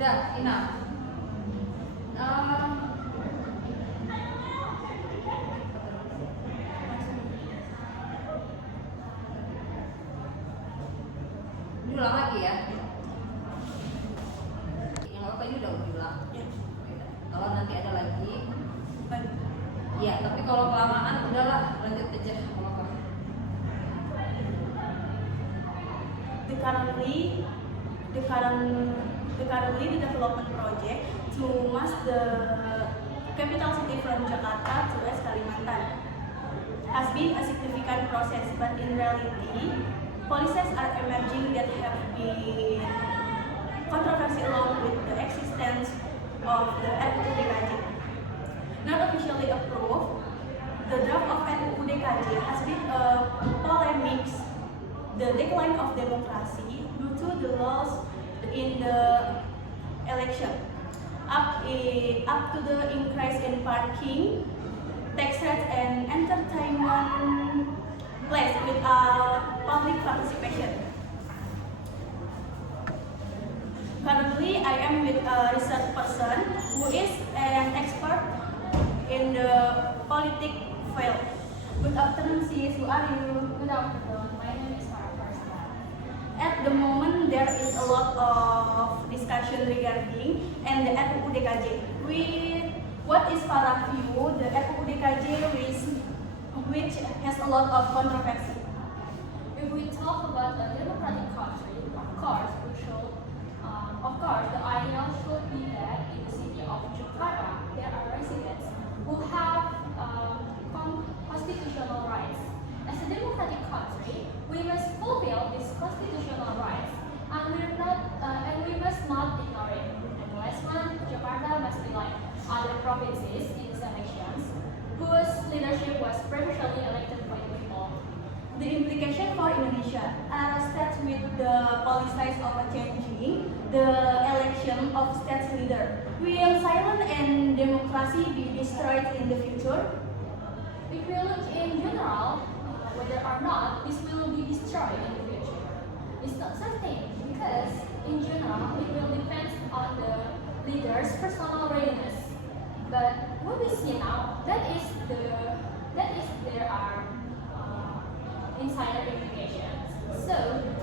Udah, enough. Ulang lagi ya. Yang apa ini udah ulang. Ya. Kalau nanti ada lagi, ya. Tapi kalau kelamaan udahlah, lanjut aja. The currently the development project to move the capital city from Jakarta to West Kalimantan has been a significant process, but in reality, policies are emerging that have been controversial along with the existence of the RUU DKJ. Not officially approved, the draft of RUU DKJ has been a polemic, the decline of democracy due to the laws in the election, up to the increase in parking, tax rates, and entertainment place without public participation. Currently, I am with a research person who is an expert in the politics field. Good afternoon, sis. Who are you? Good afternoon. My name is Farah Farsana. At the moment, there is a lot of discussion regarding and the RUU DKJ. What is Farah view the RUU DKJ which has a lot of controversy? If we talk about a democratic country, of course, the ideal should be that in the city of Jakarta there are residents who have constitutional rights. As a democratic country, we must fulfill these constitutional rights, and we must not ignore it. And last month, Jakarta must be like other provinces in these elections, whose leadership was previously elected by the people. The implication for Indonesia are states with the policies of changing the election of state leader. Will silence and democracy be destroyed in the future? If we look in general, whether or not this will be destroyed in the future, it's not certain because in general it will depend on the leader's personal readiness. But what we see now, there are insider implications. So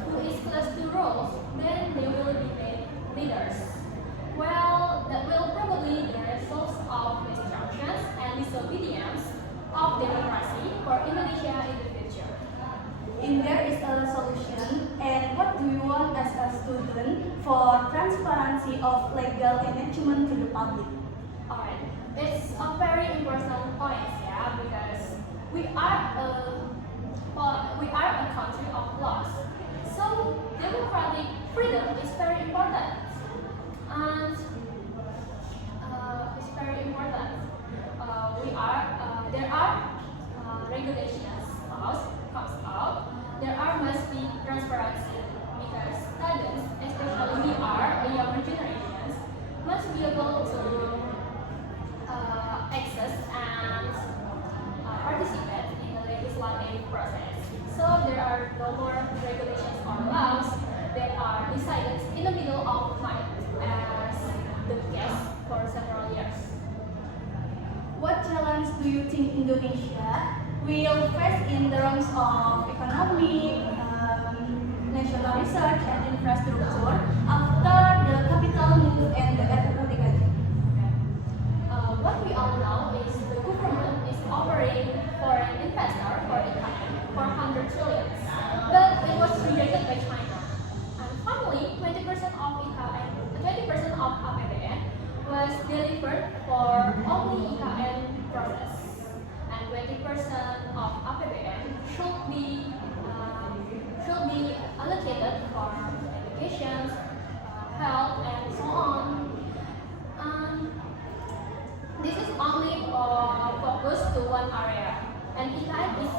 who is close to rules, then they will be made leaders. Well, that will probably be the results of disruptions and disobedience of democracy for Indonesia in the future. If there is a solution, and what do you want as a student for transparency of legal management to the public? Alright, it's a very important point, yeah, because we are a country of laws. So democratic freedom is very important, and it's very important. There are regulations, laws comes out. Must be transparency because students, especially we are the younger generations, must be able to access and participate in the legislative process. So there are no more regulations or laws that are decided in the middle of the night, as the case for several years. What challenge do you think Indonesia will face in terms of economy, national research, and infrastructure after the capital move and the RUU DKJ? What we all know is the government is offering foreign investor for IKN for 100 trillion, but it was rejected by China. And finally, 20% of IKN, 20% of APBN was delivered for only IKN process, and 20% of APBN should be allocated for education, health, and so on. This is only focused to one area, and IKN is